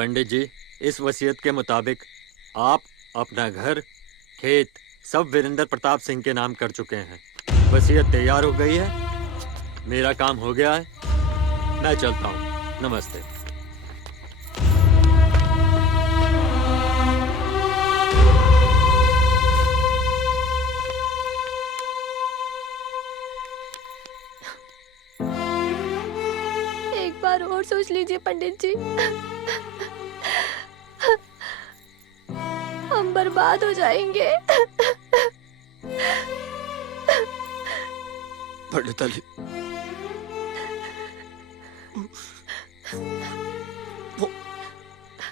पंडित जी, इस वसीयत के मुताबिक आप अपना घर, खेत सब वीरेंद्र प्रताप सिंह के नाम कर चुके हैं। वसीयत तैयार हो गई है, मेरा काम हो गया है, मैं चलता हूँ। नमस्ते। एक बार और सोच लीजिए पंडित जी, हम बर्बाद हो जाएंगे। पंडित अली,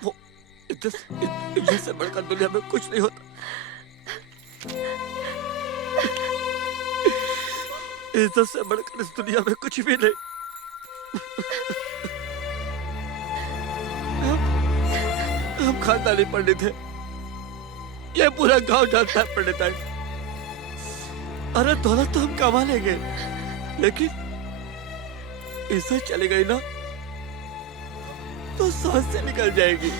वो इज्जत से बढ़कर दुनिया में कुछ नहीं होता। इज्जत से बढ़कर इस दुनिया में कुछ भी नहीं। हम खानदानी पंडित हैं, ये पूरा गांव जानता है पंडित है। अरे दौलत तो हम कमा लेंगे, लेकिन इज्जत चली गई ना तो सांस से निकल जाएगी।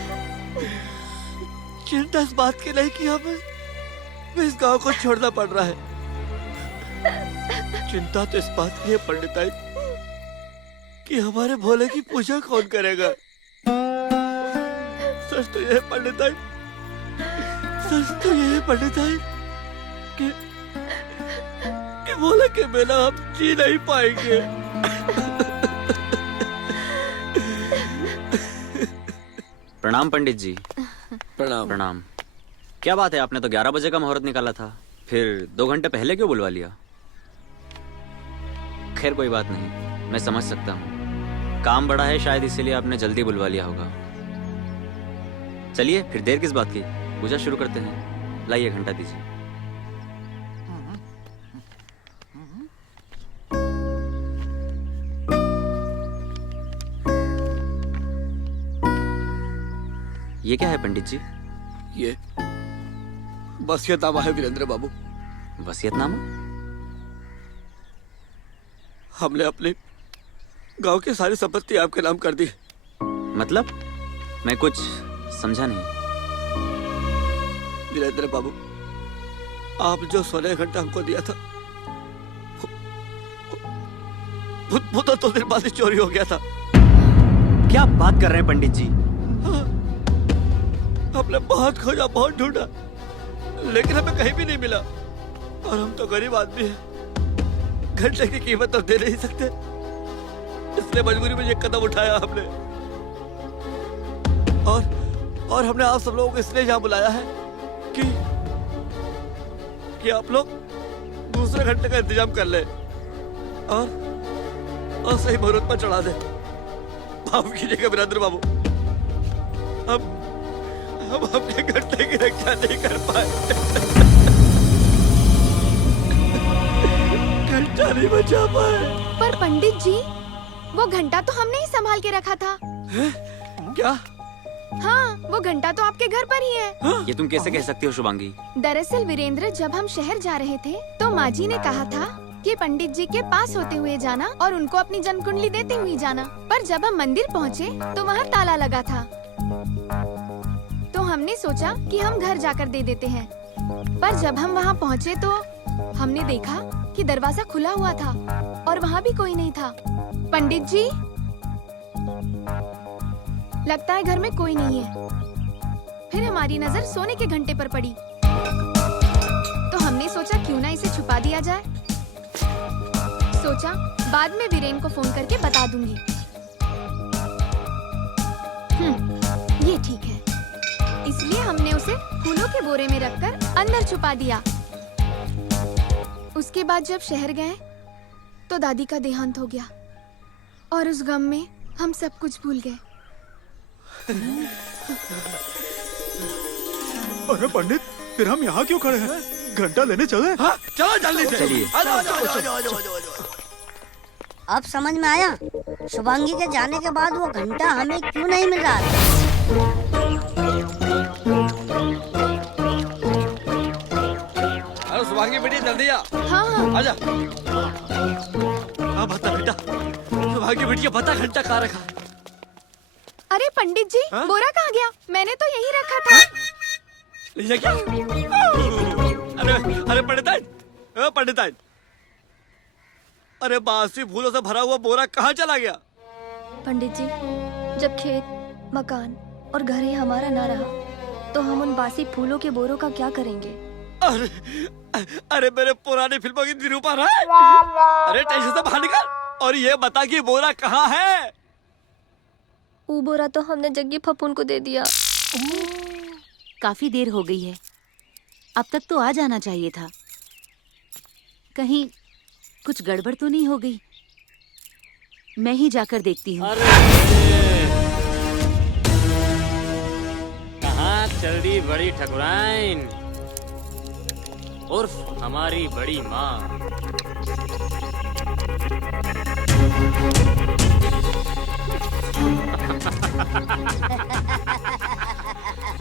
चिंता इस बात की नहीं कि हमें इस गांव को छोड़ना पड़ रहा है। चिंता तो इस बात की है पंडिताई कि हमारे भोले की पूजा कौन करेगा। सच तो यह है पंडिताई, सच तो यह है पंडिताई कि भोले के बिना हम जी नहीं पाएंगे। प्रणाम पंडित जी। प्रणाम। प्रणाम। क्या बात है, आपने तो 11 बजे का मुहूर्त निकाला था, फिर 2 घंटे पहले क्यों बुलवा लिया? खैर कोई बात नहीं, मैं समझ सकता हूँ, काम बड़ा है शायद इसीलिए आपने जल्दी बुलवा लिया होगा। चलिए फिर देर किस बात की, पूजा शुरू करते हैं। लाइए घंटा दीजिए। ये क्या है पंडित जी? ये वसीयतनामा है वीरेंद्र बाबू। वसीयतनामा? हमने अपने गांव की सारी संपत्ति आपके नाम कर दी। मतलब? मैं कुछ समझा नहीं। वीरेंद्र बाबू, आप जो 16 घंटा हमको दिया था वो तो 2 दिन बाद ही चोरी हो गया था। क्या बात कर रहे हैं पंडित जी? हाँ, हमने बहुत खोजा, बहुत ढूंढा, लेकिन हमें कहीं भी नहीं मिला। और हम तो गरीब आदमी हैं, घंटे की कीमत तो दे नहीं सकते, इसलिए मजबूरी में ये कदम उठाया हमने। और हमने आप सब लोगों को इसलिए यहाँ बुलाया है कि आप लोग दूसरे घंटे का इंतजाम कर ले और सही मुहूर्त पर चढ़ा दे। माफ कीजिएगा वीरेंद्र बाबू, हम अपने घंटे की रक्षा नहीं कर पाए। घंटा नहीं बचा पाए। पर पंडित जी, वो घंटा तो हमने ही संभाल के रखा था। है? क्या? हाँ, वो घंटा तो आपके घर पर ही है। हाँ? ये तुम कैसे कह सकती हो शुभांगी? दरअसल वीरेंद्र, जब हम शहर जा रहे थे तो माँ जी ने कहा था कि पंडित जी के पास होते हुए जाना और उनको अपनी जन्म कुंडली देते हुए जाना। पर जब हम मंदिर पहुँचे तो वहाँ ताला लगा था, तो हमने सोचा कि हम घर जाकर दे देते हैं। पर जब हम वहाँ पहुँचे तो हमने देखा कि दरवाजा खुला हुआ था और वहाँ भी कोई नहीं था। पंडित जी, लगता है घर में कोई नहीं है। फिर हमारी नजर सोने के घंटे पर पड़ी, तो हमने सोचा क्यों ना इसे छुपा दिया जाए। सोचा बाद में वीरेन को फोन करके बता दूंगी। ये ठीक है। इसलिए हमने उसे फूलों के बोरे में रखकर अंदर छुपा दिया। उसके बाद जब शहर गए तो दादी का देहांत हो गया और उस गम में हम सब कुछ भूल गए। अरे पंडित, फिर हम यहाँ क्यों खड़े हैं? घंटा लेने चले? हाँ, चलो जल्दी से। चलिए। अब समझ में आया शुभांगी के जाने के बाद वो घंटा हमें क्यों नहीं मिल रहा था। अरे शुभांगी बेटी जल्दी आ। हाँ। आजा। हाँ बता बेटा, शुभांगी बेटी का पता घंटा कहाँ रखा? अरे पंडित जी हाँ? बोरा कहाँ गया? मैंने तो यही रखा था। ले जा क्या? अरे पंडिताइन, अरे बासी फूलों से भरा हुआ बोरा कहाँ चला गया? पंडित जी, जब खेत, मकान और घर ही हमारा ना रहा तो हम उन बासी फूलों के बोरों का क्या करेंगे? अरे मेरे पुरानी फिल्मों की निरूपण है। अरे टेंशन से बाहर निकल और ये बता कि बोरा कहाँ है? वो बोरा तो हमने जग्गी फपून को दे दिया। काफी देर हो गई है, अब तक तो आ जाना चाहिए था। कहीं कुछ गड़बड़ तो नहीं हो गई? मैं ही जाकर देखती हूँ। कहाँ चल दी बड़ी ठकुराइन उर्फ हमारी बड़ी माँ।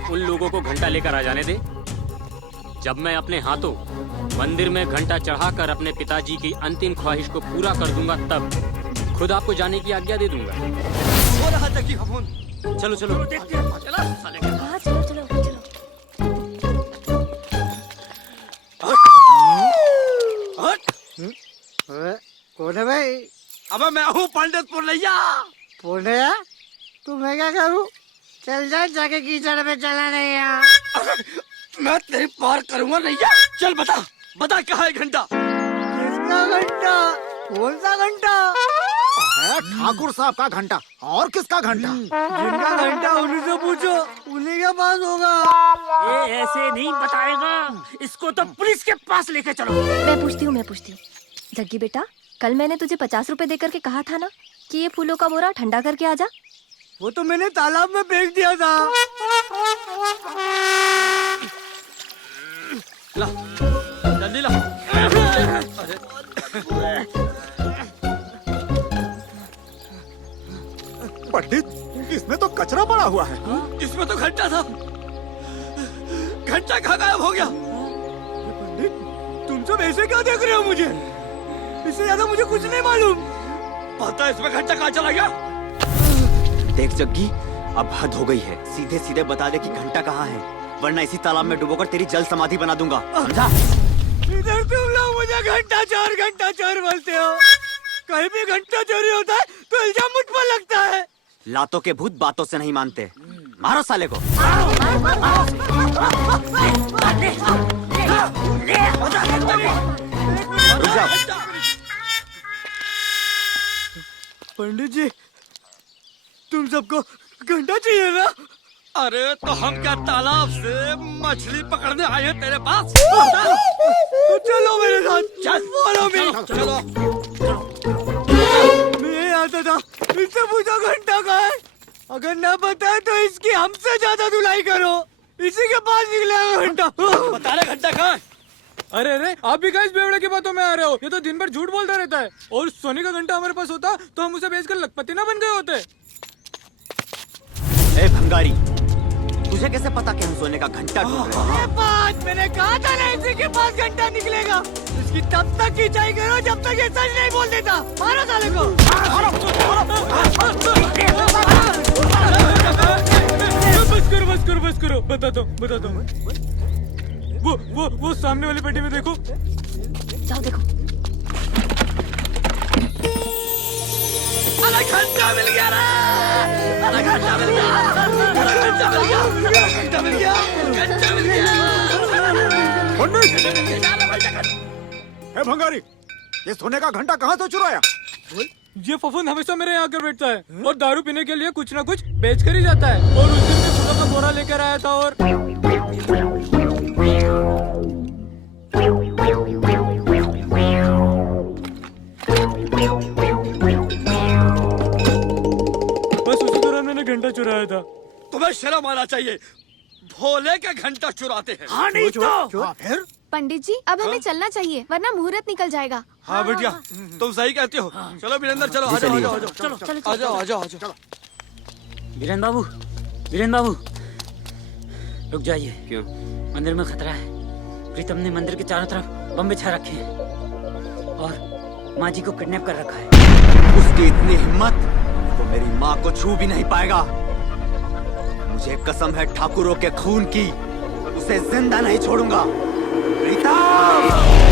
उन लोगों को घंटा लेकर आ जाने दे। जब मैं अपने हाथों मंदिर में घंटा चढ़ाकर अपने पिताजी की अंतिम ख्वाहिश को पूरा कर दूंगा, तब खुद आपको जाने की आज्ञा दे दूंगा। हो रहा जग्गी फपून। चलो चलो। हाँ, चलो चलो चलो। कौन है भाई? अबे मैं हूँ पंडित पुरैया। पूर्णिया, तू मैं क्या करूँ? चल जा, जाके कीचड़ में चला नहीं यार। मैं तेरी पार करूंगा नैया। चल बता कहाँ है घंटा? किसका घंटा? कौन सा घंटा? ठाकुर साहब का घंटा। और किसका घंटा? जिनका घंटा उन्हीं से पूछो, उन्हीं के पास होगा। ये ऐसे नहीं बताएगा, इसको तो पुलिस के पास लेके चलो। मैं पूछती हूँ। जग्गी बेटा, कल मैंने तुझे 50 रुपए देकर के कहा था ना कि ये फूलों का बोरा ठंडा करके आ जा। वो तो मैंने तालाब में फेंक दिया था। ला, जल्दी ला। पंडित, इसमें तो कचरा पड़ा हुआ है। इसमें तो घंटा था। घंटा कहाँ गायब हो गया? पंडित, तुम सब ऐसे क्या देख रहे हो मुझे? इससे ज्यादा मुझे कुछ नहीं मालूम। पता है इसमें घंटा कहाँ चला गया? देख जग्गी, अब हद हो गई है। सीधे सीधे बता दे कि घंटा कहाँ है, वरना इसी तालाब में डुबोकर तेरी जल समाधि बना दूंगा, समझा? इधर तुम लोग मुझे घंटा चोर बोलते हो। कहीं भी घंटा चोरी होता है तो इल्जाम मुझ पर लगता है। लातों के भूत बातों से नहीं मानते। मारो साले को। रुक जाओ। पंडित जी, तुम सबको घंटा चाहिए ना? अरे तो हम क्या तालाब से मछली पकड़ने आए हैं तेरे पास? तो चलो मेरे साथ, चल। Follow me. चलो। मैं यही आता था, इससे पूछो घंटा कहाँ है। अगर ना पता है तो इसकी हमसे ज्यादा धुलाई करो। इसी के पास निकलेगा घंटा। बता रहे घंटा कहाँ है? अरे आप भी इस बेवड़े की बातों में आ रहे हो? ये तो दिन भर झूठ बोलता रहता है। और सोने का घंटा हमारे पास होता तो हम उसे बेचकर लखपति ना बन गए होते। ए भंगारी, तुझे कैसे पता कि हम सोने का घंटा ढूंढ रहे हैं? ये बात मैंने कहा था ना, इसी के पास घंटा निकलेगा। इसकी तब तक खिंचाई करो जब तक ये सच नहीं बोल देता। मारो साले को। बस करो, बताता हूँ। वो सामने वाली पेटी में देखो। जाओ देखो। अरे घंटा मिल गया रे! अरे घंटा मिल गया! अरे घंटा मिल गया! घंटा मिल गया! घंटा मिल गया! ए भंगारी, ये सोने का घंटा कहाँ से चुराया? ये फफूंद हमेशा मेरे यहाँ आकर बैठता है और दारू पीने के लिए कुछ ना कुछ बेच कर ही जाता है। और उस दिन मैं फूलों का बोरा लेकर आया था और बस उसी दौरान मैंने घंटा चुराया था। तुम्हें शर्म आना चाहिए, भोले का घंटा चुराते हैं। हाँ नहीं तो फिर पंडित जी, अब हमें चलना चाहिए वरना मुहूर्त निकल जाएगा। हाँ बेटिया, तुम सही कहती हो। चलो वीरेंद्र, चलो आ जाओ। वीरेंद्र बाबू रुक जाइए। क्यों? मंदिर में खतरा है। प्रीतम ने मंदिर के चारों तरफ बम बिछा रखे हैं और माँ जी को किडनैप कर रखा है। उसकी इतनी हिम्मत, वो मेरी माँ को छू भी नहीं पाएगा। मुझे कसम है ठाकुरों के खून की, उसे जिंदा नहीं छोड़ूंगा। प्रीतम!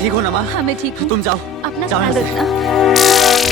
ठीक हो ना माँ? हाँ मैं ठीक हूँ। तुम जाओ, अपना जाओ ख्याल यहाँ से। रखना।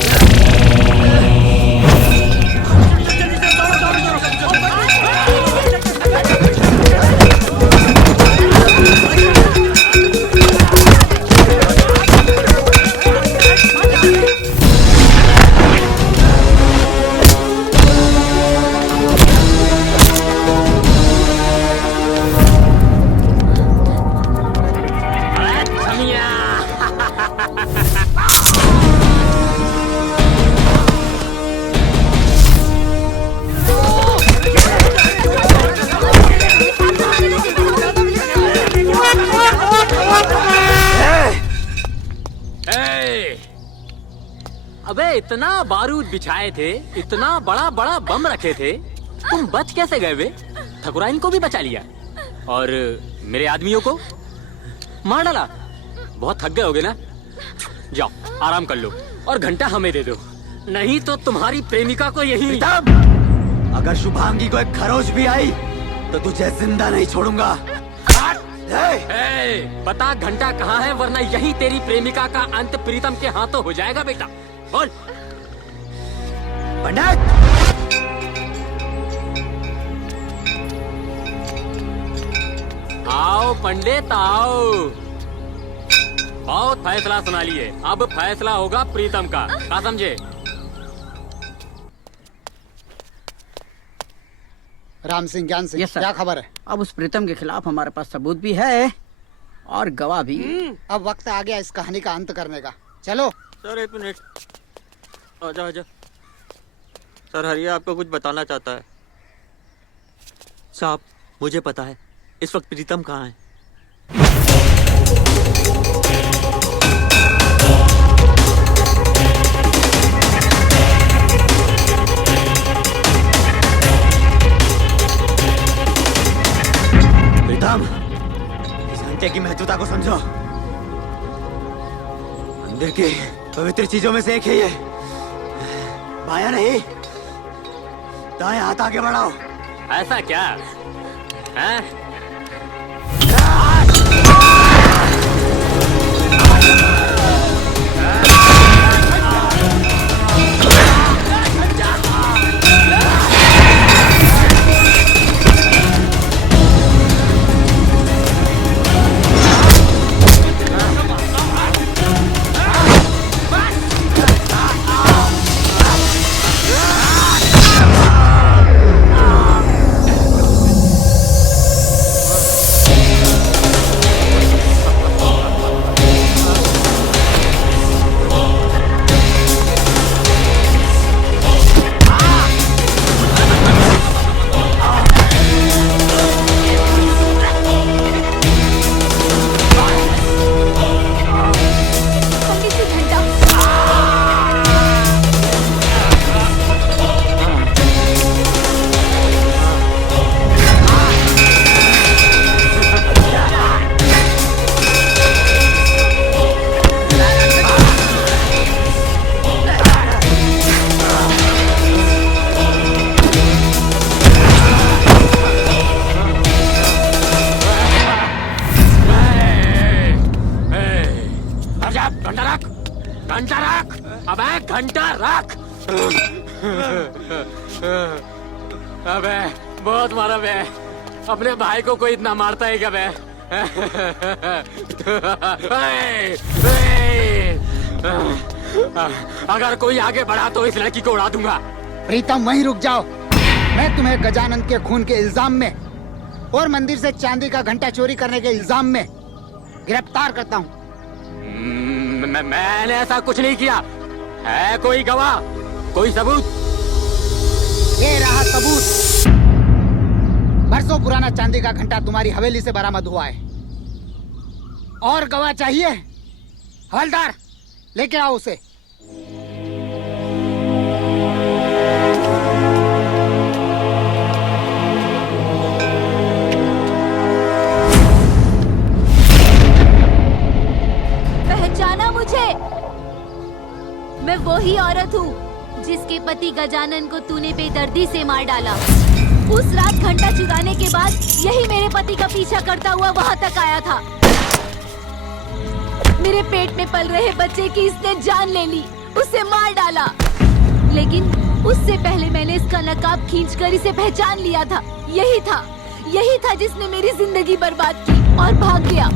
अबे इतना बारूद बिछाए थे, इतना बड़ा बड़ा बम रखे थे, तुम बच कैसे गए बे? ठकुराइन को भी बचा लिया और मेरे आदमियों को मार डाला। बहुत थक गए होगे ना? जाओ आराम कर लो और घंटा हमें दे दो, नहीं तो तुम्हारी प्रेमिका को यही। अगर शुभांगी को एक खरोच भी आई तो तुझे जिंदा नहीं छोड़ूंगा। पता घंटा कहाँ है, वरना यही तेरी प्रेमिका का अंत प्रीतम के हाथों हो जाएगा। बेटा बोल। पंडित! आओ पंडित आओ, बहुत फैसला सुना लिए, अब फैसला होगा प्रीतम का, क्या समझे? राम सिंह, ज्ञान सिंह, यस सर। क्या खबर है? अब उस प्रीतम के खिलाफ हमारे पास सबूत भी है और गवाह भी। अब वक्त आ गया इस कहानी का अंत करने का। चलो। सर एक मिनट, आजा आजा। सर हरिया आपको कुछ बताना चाहता है। साहब मुझे पता है इस वक्त प्रीतम कहाँ है। प्रीतम, इस घंटे की महत्वता को समझो। मंदिर की पवित्र चीजों में से एक है ये। बायां नहीं, दाएं हाथ आगे बढ़ाओ। ऐसा क्या है? घंटा रख, घंटा रख, अबे घंटा रख। अबे बहुत मारा बे, अपने भाई को कोई इतना मारता है क्या बे? अगर कोई आगे बढ़ा तो इस लड़की को उड़ा दूंगा। प्रीतम वहीं रुक जाओ। मैं तुम्हें गजानन के खून के इल्जाम में और मंदिर से चांदी का घंटा चोरी करने के इल्जाम में गिरफ्तार करता हूँ। मैंने ऐसा कुछ नहीं किया। है कोई गवाह, कोई सबूत? ये रहा सबूत। बरसों पुराना चांदी का घंटा तुम्हारी हवेली से बरामद हुआ है। और गवाह चाहिए? हवलदार लेके आओ उसे। पहचाना मुझे? मैं वही औरत हूँ जिसके पति गजानन को तूने बेदर्दी से मार डाला। उस रात घंटा चुराने के बाद यही मेरे पति का पीछा करता हुआ वहाँ तक आया था। मेरे पेट में पल रहे बच्चे की इसने जान ले ली, उसे मार डाला। लेकिन उससे पहले मैंने इसका नकाब खींचकर इसे पहचान लिया था। यही था जिसने मेरी जिंदगी बर्बाद की और भाग गया।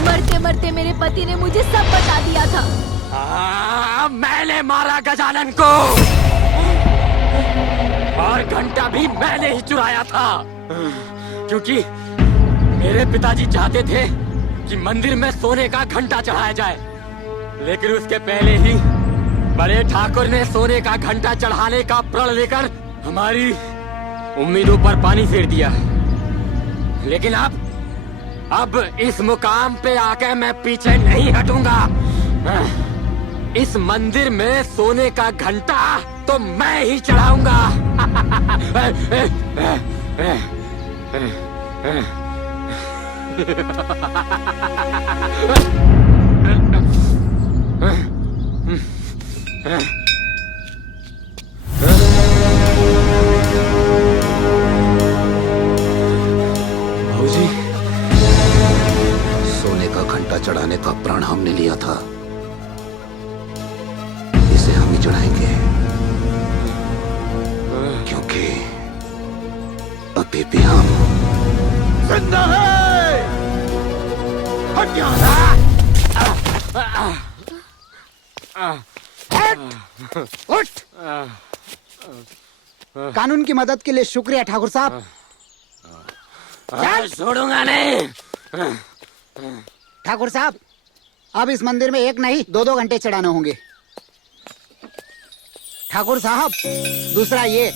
मरते मरते मेरे पति ने मुझे सब बता दिया था। मैंने मारा गजानन को और घंटा भी मैंने ही चुराया था, क्योंकि मेरे पिताजी चाहते थे कि मंदिर में सोने का घंटा चढ़ाया जाए, लेकिन उसके पहले ही बड़े ठाकुर ने सोने का घंटा चढ़ाने का प्रण लेकर हमारी उम्मीदों पर पानी फेर दिया। लेकिन अब इस मुकाम पे आके मैं पीछे नहीं हटूंगा। इस मंदिर में सोने का घंटा तो मैं ही चढ़ाऊंगा। बाबूजी, सोने का घंटा चढ़ाने का प्रण हमने लिया था, इसे हम ही चढ़ाएंगे, क्योंकि अभी भी हम जिंदा है। हट यहाँ। उठ। कानून की मदद के लिए शुक्रिया ठाकुर साहब। छोड़ूंगा नहीं। ठाकुर साहब, अब इस मंदिर में एक नहीं 2-2 घंटे चढ़ाने होंगे। ठाकुर साहब, दूसरा ये।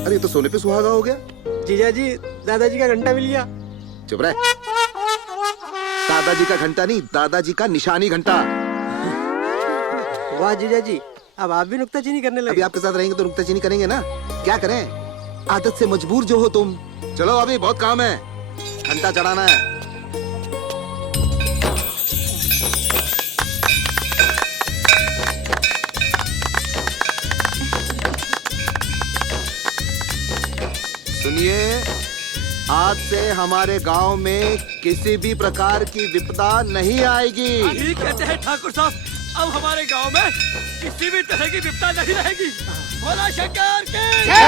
अरे तो सोने पे सुहागा हो गया। जीजा जी, दादाजी का घंटा मिल गया। चुप रहे। दादाजी का घंटा नहीं, दादाजी का निशानी घंटा। वाह जीजा जी, अब आप भी नुक्ताचीनी करने लगे। अभी आपके साथ रहेंगे तो नुक्ताचीनी करेंगे ना, क्या करें, आदत से मजबूर जो हो तुम। चलो अभी बहुत काम है, घंटा चढ़ाना है। सुनिए, आज से हमारे गांव में किसी भी प्रकार की विपदा नहीं आएगी। ठीक कहते हैं ठाकुर साहब, अब हमारे गांव में किसी भी तरह की विपदा नहीं रहेगी। भोला शंकर की जय।